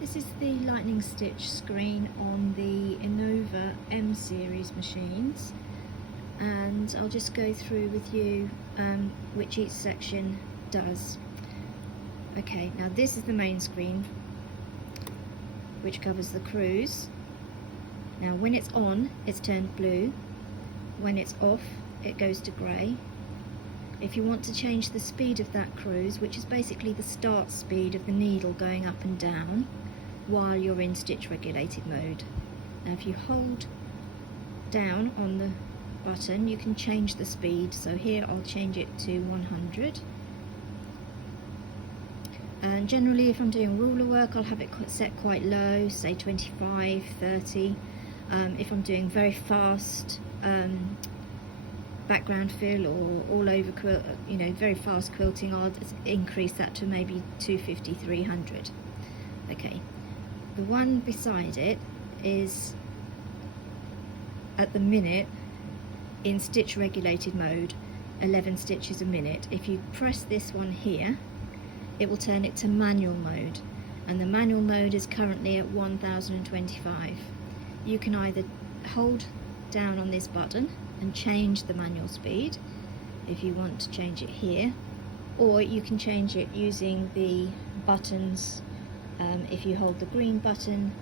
This is the lightning stitch screen on the Innova M series machines, and I'll just go through with you which each section does. Okay, now this is the main screen which covers the cruise. Now when it's on, it's turned blue. When it's off, it goes to grey. If you want to change the speed of that cruise, which is basically the start speed of the needle going up and down while you're in stitch regulated mode. Now if you hold down on the button, you can change the speed. So here I'll change it to 100. And generally if I'm doing ruler work, I'll have it set quite low, say 25, 30. If I'm doing very fast background fill or all over quilt, very fast quilting, I'll increase that to maybe 250, 300. Okay, the one beside it is at the minute in stitch regulated mode, 11 stitches a minute. If you press this one here, it will turn it to manual mode, and the manual mode is currently at 1025. You can either hold down on this button and change the manual speed if you want to change it here, or you can change it using the buttons. If you hold the green button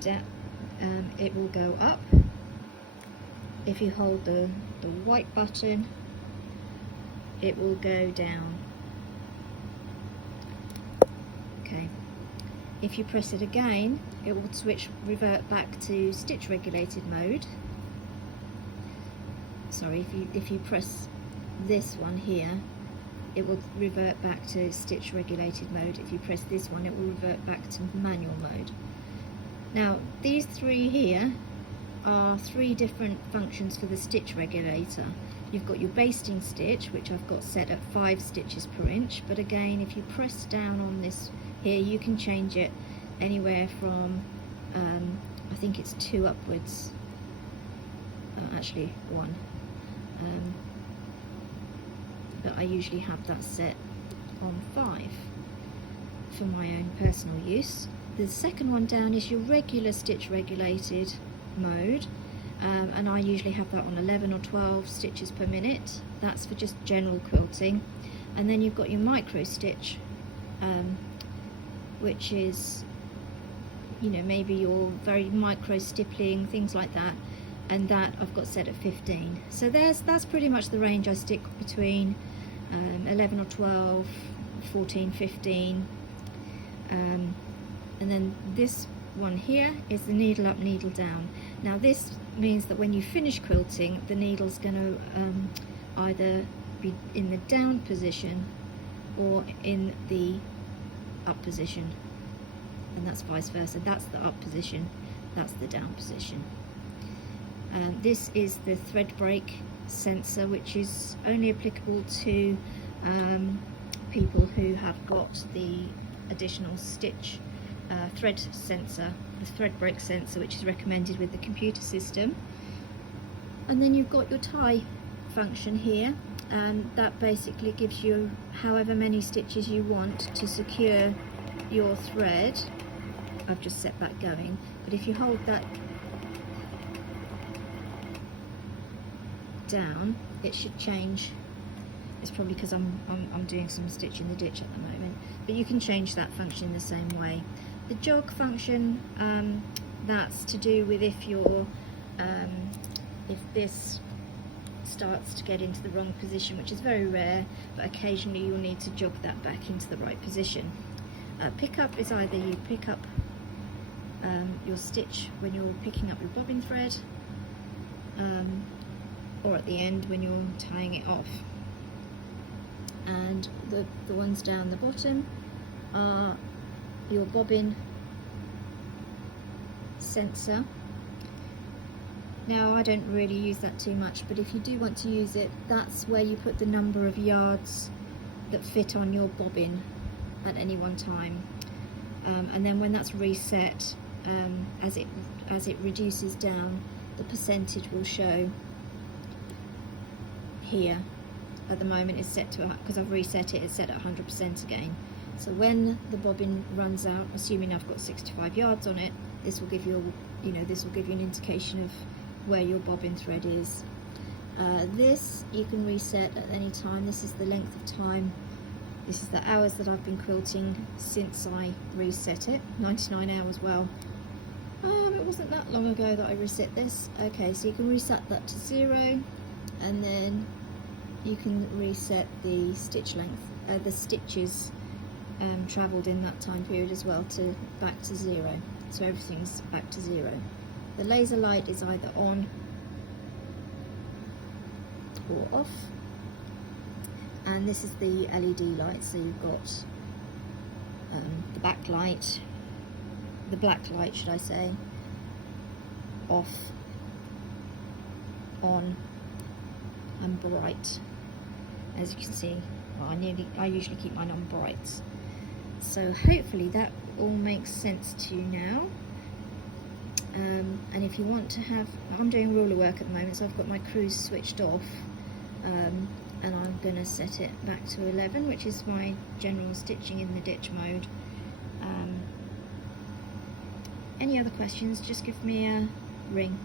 down, it will go up. If you hold the white button, it will go down. Okay. If you press it again, it will revert back to stitch regulated mode. Sorry, if you press this one here, it will revert back to stitch regulated mode. If you press this one, it will revert back to manual mode. Now these three here are three different functions for the stitch regulator. You've got your basting stitch, which I've got set at 5 stitches per inch, but again, if you press down on this here, you can change it anywhere from I think it's 2 upwards, actually 1, but I usually have that set on 5 for my own personal use. The second one down is your regular stitch regulated mode, and I usually have that on 11 or 12 stitches per minute. That's for just general quilting. And then you've got your micro stitch, which is maybe your very micro stippling, things like that, and that I've got set at 15. So that's pretty much the range I stick between 11 or 12, 14, 15, and then this one here is the needle up, needle down. Now this means that when you finish quilting, the needle's going to either be in the down position or in the up position, and that's vice versa. That's the up position, that's the down position. This is the thread break sensor, which is only applicable to people who have got the additional stitch thread sensor, the thread break sensor, which is recommended with the computer system. And then you've got your tie function here, and that basically gives you however many stitches you want to secure your thread. I've just set that going, but if you hold that down, it should change. It's probably because I'm doing some stitch in the ditch at the moment, but you can change that function in the same way. The jog function, that's to do with if this starts to get into the wrong position, which is very rare, but occasionally you'll need to jog that back into the right position. Pick up is either you pick up your stitch when you're picking up your bobbin thread, or at the end when you're tying it off. And the ones down the bottom are your bobbin sensor. Now I don't really use that too much, but if you do want to use it, that's where you put the number of yards that fit on your bobbin at any one time, and then when that's reset, as it reduces down, the percentage will show here. At the moment it's set to, because I've reset it, it's set at 100% again. So when the bobbin runs out, assuming I've got 65 yards on it, this will give you this will give you an indication of where your bobbin thread is. This you can reset at any time. This is the length of time. This is the hours that I've been quilting since I reset it. 99 hours. Well, it wasn't that long ago that I reset this. Okay, so you can reset that to 0, and then you can reset the stitch length, the stitches travelled in that time period as well, to back to 0. So everything's back to 0. The laser light is either on or off, and this is the LED light. So you've got the backlight, the black light should I say, off, on and bright. As you can see, well, I usually keep mine on bright. So hopefully that all makes sense to you now. And if you want to have, I'm doing ruler work at the moment, so I've got my cruise switched off, and I'm going to set it back to 11, which is my general stitching in the ditch mode. Any other questions, just give me a ring.